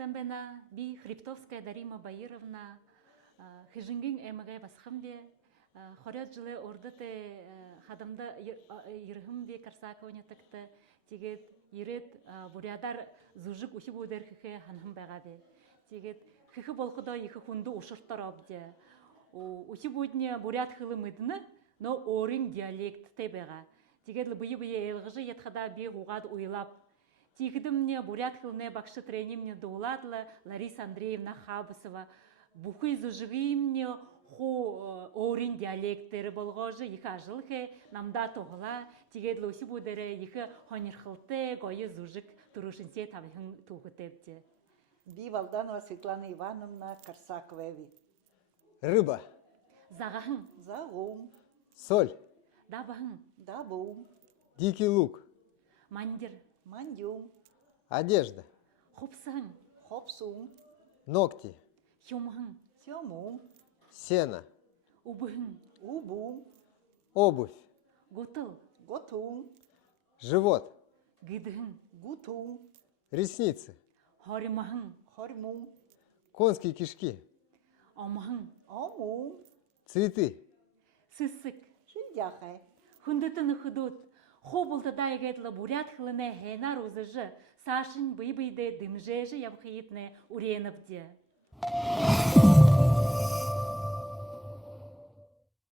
Самбена би Хриптовская Дарима Баировна хижингийн эмэгэ басхамде хорят жылы ордате хадамда ирхэмде карсаконя такта тэгээд ирээд бурядар зужиг ухибудэр хэхэ ханхам байгаа бэ. Тэгээд хэхэ болохдоо их хүндэ уширтор обде. Ухибудне бурят хылы мэднэ но орин диалекттэй байгаа. Тэгээд л бие ялгажи ятхада би хугад уйлап тихдэмне бурят хылны багш тренинgne дууладла Лариса Андреевна Хабасова бүхий зужигимне ху орин диалекттер болгожи их ажылхэ намда тоглаа тэгээд л усибудэрэ их хонирхалтай гоё зужиг турушинсе тавхан түүхэтэвчэ. Би Валданова Светлана Ивановна Карсаковеви. Рыба. Загахан. Загум. Соль. Дабахан. Дабум. Дикий лук. Мандир. Мандюм. Одежда. Хопсан. Хопсум. Ногти. Хюмхан. Сёмум. Сено. Убхан. Убум. Обувь. Гутал. Готум. Живот. Гидхан. Гутум. Ресницы. Хоримахан. Хормум. Конские кишки. Омхан. Омум. Цветы. Сысык. Шильдяхэ. Хүндэт нөхөдөөд хоболтодаа игээдла бурят хылынэ хэнар үзэж саашин бый бийдэ дэмжээж явах хитнэ үрэнэвдэ.